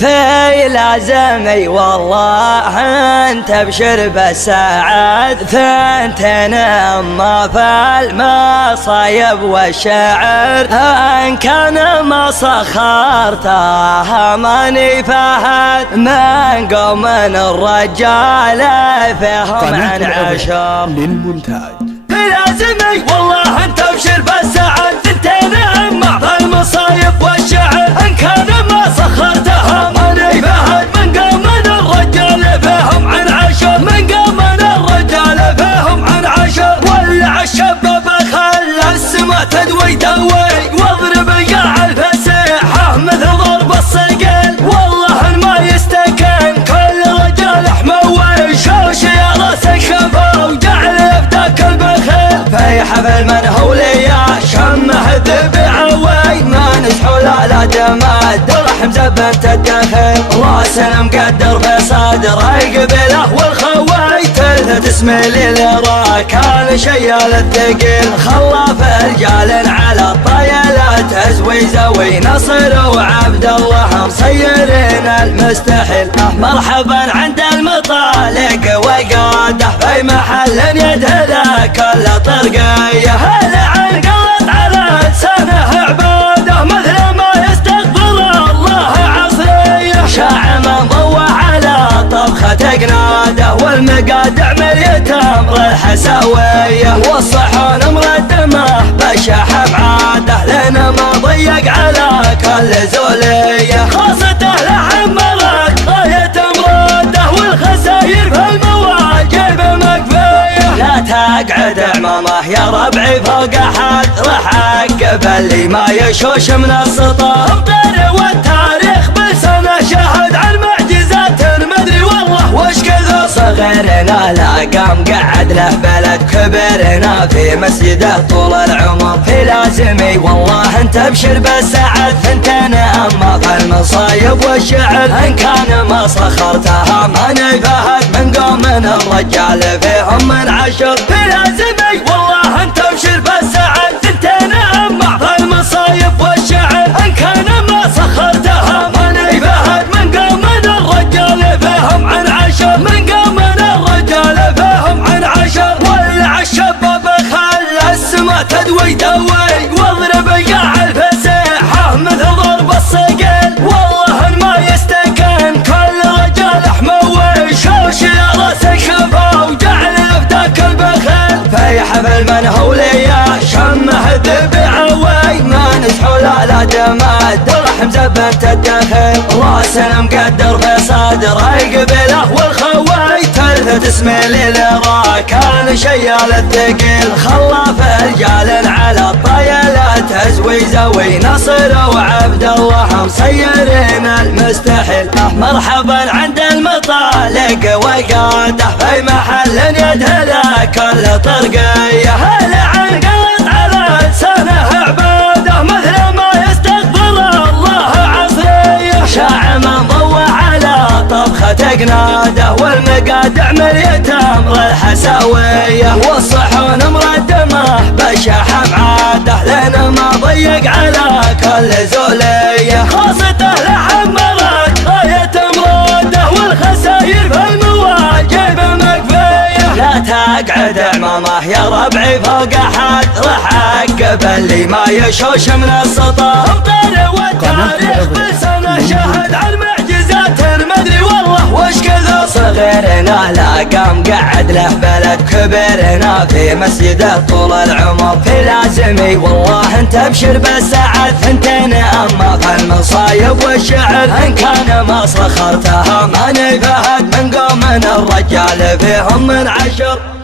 في لازمي والله انت ابشر بالسعد، ثنتين اما في المصايب والشعر، ان كان ما سخرته ماني فهد من قوم الرجال فيهم عن عشر للمونتاج. في لازمي والله انت ابشر بالسعد، ثنتين اما في المصايب والشعر، ان كان ما سخرتها ماني فهد من قوم الرجال فيهم عن عشر، من قوم الرجال فيهم عن عشر. ولع الشباب خلى السما تدوي دوي، واضرب قاع الفسيحة مثل ضرب الصقل، والله ما يستكن كل رجال حموي، شوش يا راس الخفا وجعل يفتك البخيل. في حفل من هوليا شمه ذبعوي، ما نسحول على جماد رحم زبنت الدخيل، راس مقدر في صدره قبله والخوي، تلثت اسمي للرا كان شيال الثقيل، خلاف رجال على الطيلات ازوي نصر وعبد الله مصيرين المستحيل. مرحبا عند المطالق وقاده في محل يدهله كل طرقيه، هل عن قلت على لسانه عباده مثل ما يستقبل الله عصريه، شاع منضوى على طبخة قناده، والمقادع مليت امر الحساويه، والصحون مردمه بالشحم عاده، لنا ما ضيق على كل زوليه، خاصته لحمرت غايه مراده، والخساير في المواجب مكفيه. لا تقعد عمامه يا ربعي فوق احد، راح اقبل اللي ما يشوش من السطح، والتاريخ بلسانه شهد عن معجزات مدري والله وش كثر. صغيرنا لا قام قعد له بلد، كبرنا في مسجده طول العمر. في لازمي والله انت ابشر بالسعد، ثنتين اما في المصايب والشعر، ان كان ما سخرتها ماني فهد من قوم الرجال فيهم من عشر. في لازمي والله انت ابشر بالسعد، ثنتين اما في المصايب والشعر، ان كان ما سخرتها ماني فهد من قوم الرجال فيهم عن عشر، من قوم الرجال فيهم عن عشر. ولع الشباب خلى السما تدوي دوي، واضرب قاع الفسيحة مثل ضرب الصقل، والله ما يستكن كل رجال حموي، شوش يا راس الخفا وجعل يفتك البخيل. في حفل من هوليا شمه ذبعوي، ما نسحول على جماد رحم زبنت الدخيل، راس مقدر في صدره قبله والخوي، تلثت اسمي للرا كان شيال الثقيل، خلاف رجال على الطيلات ازوي نصر وعبد الله مصيرين المستحيل. مرحبا عند المطالق وقاده في محل يدهله كل طرقيه، هل عن قلت على لسانه عباده مثل ما يستقبل الله عصريه، شاع منضوى على طبخة قناده، والمقادع مليت امر الحساويه، والصحون مردمه بالشحم عاده، لنا ما ضيق على كل زوليه، خاصته لحمرت غايه مراده، والخساير في المواجب مكفيه. لا تقعد عمامه يا ربعي فوق احد، راح اقبل اللي ما يشوش من السطح، والتاريخ بلسانه شهد عن معجزات مدري والله وش كثر. صغيرنا لا قام قعد له بلد، كبرنا في مسجده طول العمر. في لازمي والله انت ابشر بالسعد، ثنتين اما في المصايب والشعر، ان كان ما سخرتها ماني فهد من قوم الرجال فيهم من عشر.